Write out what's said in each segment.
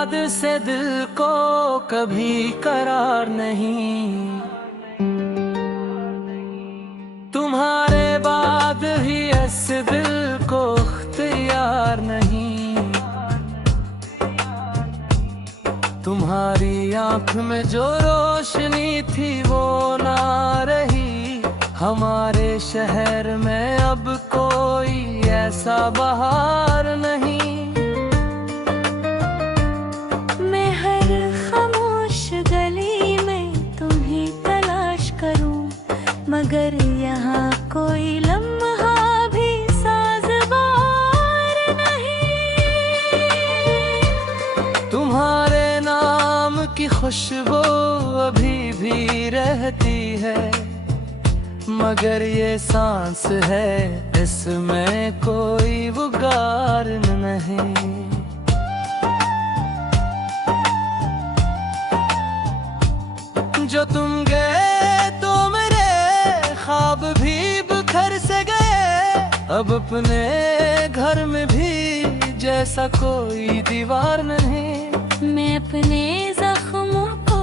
बाद से दिल को कभी करार नहीं, तुम्हारे बाद ही इस दिल को इख्तियार नहीं। तुम्हारी आँख में जो रोशनी थी वो ना रही, हमारे शहर में अब कोई ऐसा बहार नहीं। मैं हर खामोश गली में तुम्हें तलाश करूं, मगर यहाँ कोई लम्हा भी साज़बार नहीं। तुम्हारे नाम की खुशबू अभी भी रहती है, मगर ये सांस है इसमें कोई वुगार नहीं। जो तुम गए तो मेरे ख्वाब भी बिखर से गए, अब अपने घर में भी जैसा कोई दीवार नहीं। मैं अपने जख्मों को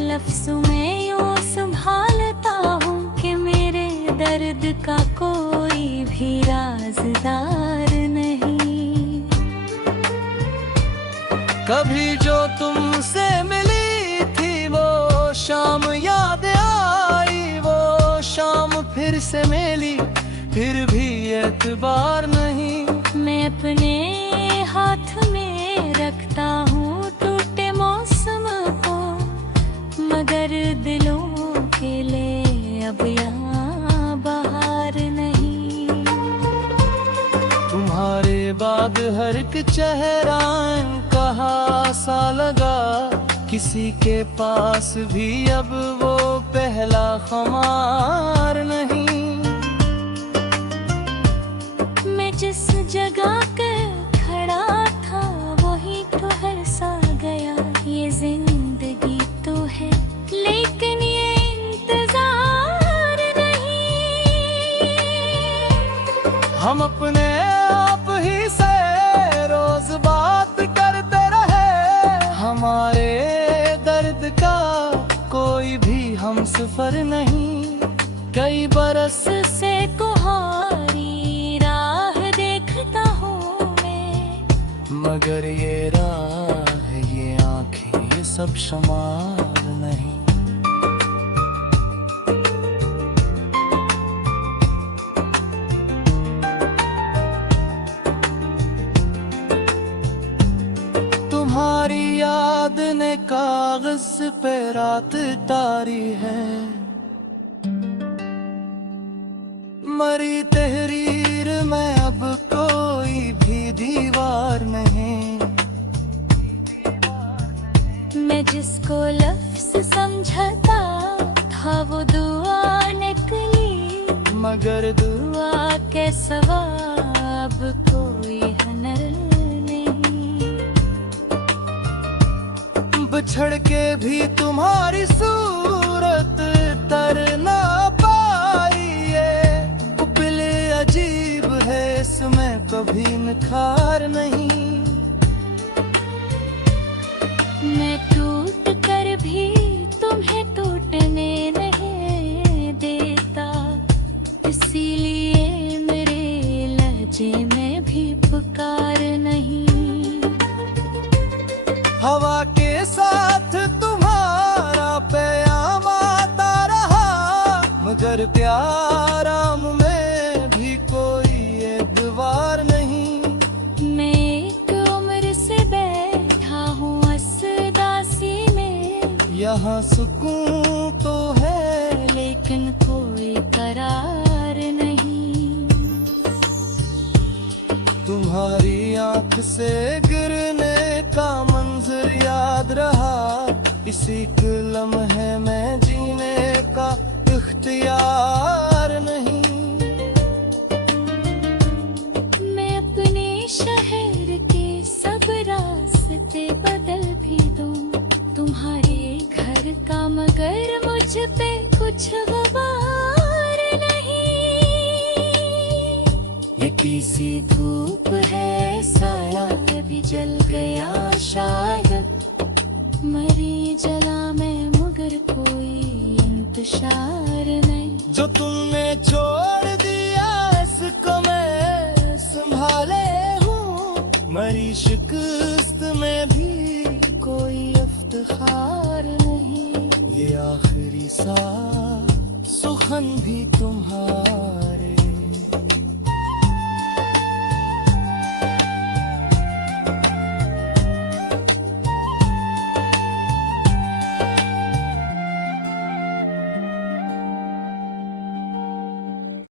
लफ्ज़ों में यूं संभालता हूँ कि मेरे दर्द का कोई भी राज़दार नहीं। कभी जो तुमसे मिली थी वो शाम याद आई, वो शाम फिर से मिली फिर भी एतबार नहीं। मैं अपने हाथ में रखता हूँ टूटे मौसम को, मगर दिलों के लिए अब यहाँ बहार नहीं। तुम्हारे बाद हर एक चेहरा कहाँ सा लगा, किसी के पास भी अब वो पहला खुमार नहीं। मैं जिस जगह के खड़ा था वही ठहर सा गया। ये जिंदगी तो है लेकिन ये इंतजार नहीं। हम अपने आप ही से रोज बात करते रहे, हमारे दर्द का कोई भी हम सफर नहीं। कई बरस से कुहारी राह देखता हूँ मैं, मगर ये राह ये आँखें ये सब शुमार नहीं। तुम्हारी याद ने कागज पे रात तारी है, मरी तहरीर में अब कोई भी दीवार नहीं। मैं जिसको लफ्ज़ समझता था वो दुआ निकली, मगर दुआ के सिवा अब कोई हुनर नहीं। बिछड़ के भी तुम्हारी सूरत तर ना पाई, ये उपल अजीब है इसमें कभी निखार नहीं। मैं टूट कर भी तुम्हें टूटने नहीं देता, इसीलिए मेरे लहजे में भी पुकार नहीं। हवा के साथ तुम्हारा प्याम आता रहा, मगर प्यार आम में भी कोई एतबार नहीं। मैं एक उम्र से बैठा हूँ असदासी में, यहाँ सुकून तो है लेकिन कोई करार नहीं। तुम्हारी आँख से गिरने का मंजर याद रहा, इसी लम्हे में जीने का इख्तियार नहीं। मैं अपने शहर के सब रास्ते बदल भी दूं तुम्हारे घर का, मगर मुझ पे कुछ गुबार नहीं। एक सी धूप है, साया भी जल गया शायद। मरी जला मैं मगर कोई इंतशार नहीं। जो तुमने छोड़ दिया इसको मैं संभाले हूँ, मरी शिकस्त में भी कोई इफ्तिखार नहीं। ये आखिरी सा सुखन भी तुम्हारे